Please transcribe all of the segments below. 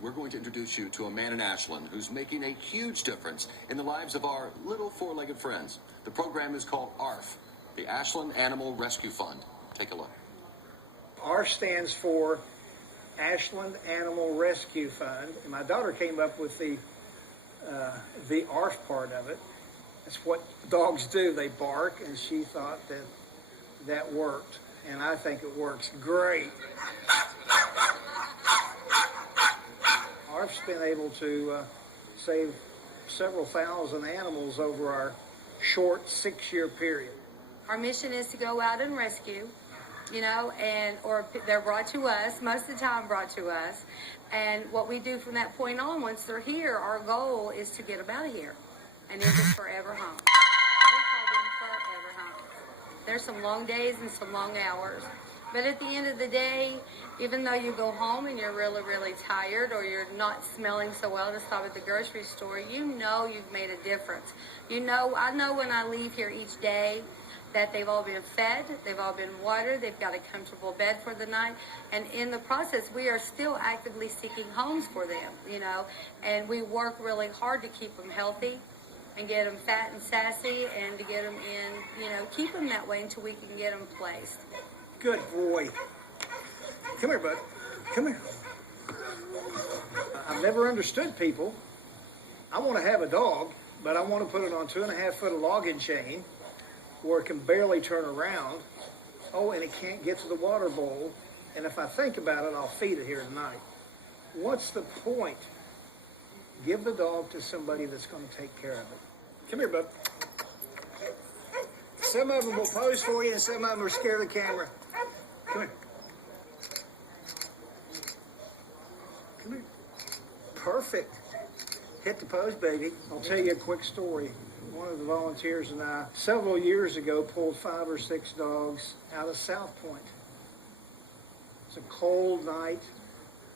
we're going to introduce you to a man in Ashland who's making a huge difference in the lives of our little four-legged friends. The program is called ARF, the Ashland Animal Rescue Fund. Take a look. ARF stands for Ashland Animal Rescue Fund. And my daughter came up with the ARF part of it. That's what dogs do. They bark, and she thought that worked. And I think it works great. ARF's been able to save several thousand animals over our short 6-year period. Our mission is to go out and rescue, or they're brought to us, most of the time brought to us. And what we do from that point on, once they're here, our goal is to get them out of here and into forever home. We call them forever homes. There's some long days and some long hours. But at the end of the day, even though you go home and you're really, really tired, or you're not smelling so well to stop at the grocery store, you know you've made a difference. I know when I leave here each day that they've all been fed, they've all been watered, they've got a comfortable bed for the night, and in the process, we are still actively seeking homes for them, and we work really hard to keep them healthy and get them fat and sassy, and to get them in, keep them that way until we can get them placed. Good boy. Come here, bud. Come here. I've never understood people. I want to have a dog, but I want to put it on 2.5 foot of logging chain where it can barely turn around. Oh, and it can't get to the water bowl. And if I think about it, I'll feed it here tonight. What's the point? Give the dog to somebody that's going to take care of it. Come here, bud. Some of them will pose for you, and some of them are scared of the camera. Come here. Come here. Perfect. Hit the pose, baby. I'll tell you a quick story. One of the volunteers and I, several years ago, pulled 5 or 6 dogs out of South Point. It's a cold night.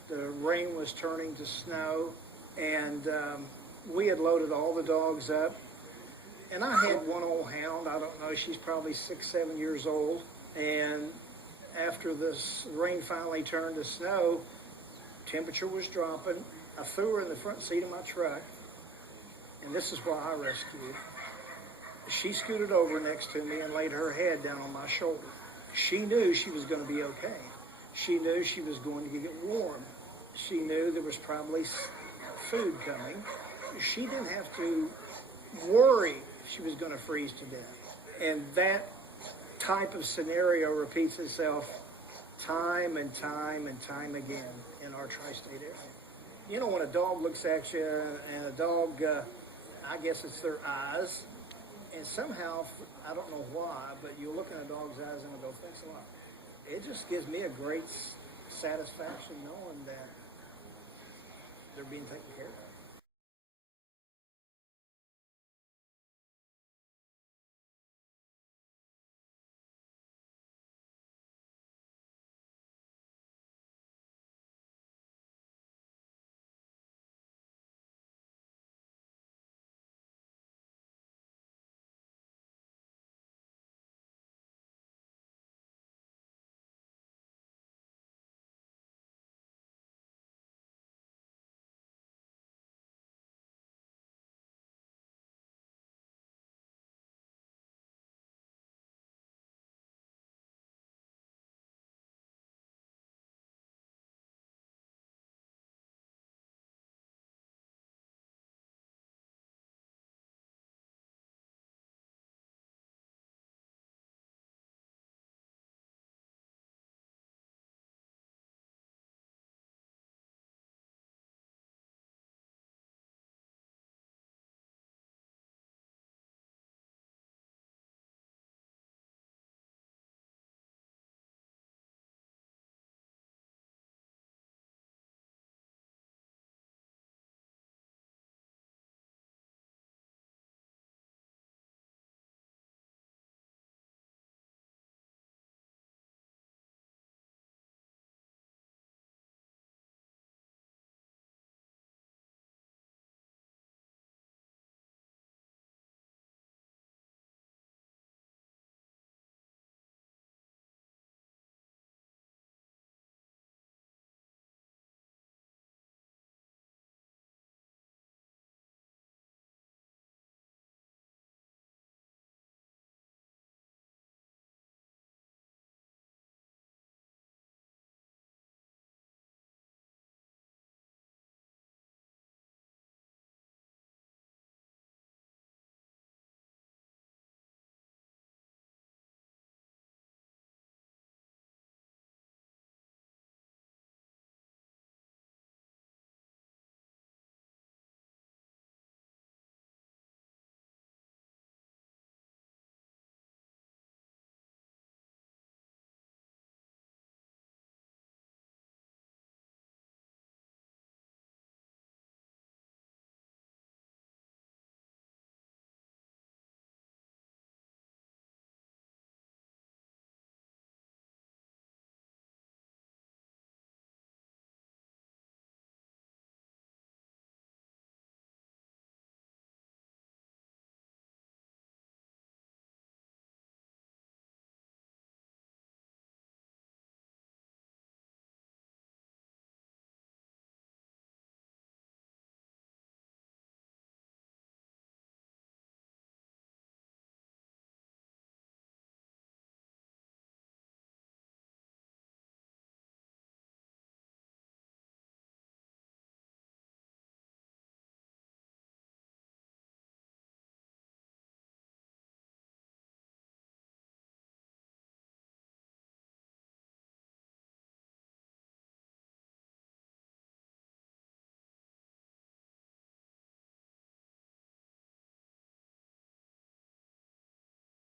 The rain was turning to snow, and we had loaded all the dogs up. And I had one old hound, I don't know, she's probably 6, 7 years old. And after this rain finally turned to snow, temperature was dropping. I threw her in the front seat of my truck, and this is why I rescued. She scooted over next to me and laid her head down on my shoulder. She knew she was going to be okay. She knew she was going to get warm. She knew there was probably food coming. She didn't have to worry she was going to freeze to death. And that type of scenario repeats itself time and time and time again in our tri-state area. When a dog looks at you, and a dog, I guess it's their eyes, and somehow, I don't know why, but you look in a dog's eyes and go, thanks a lot. It just gives me a great satisfaction knowing that they're being taken care of.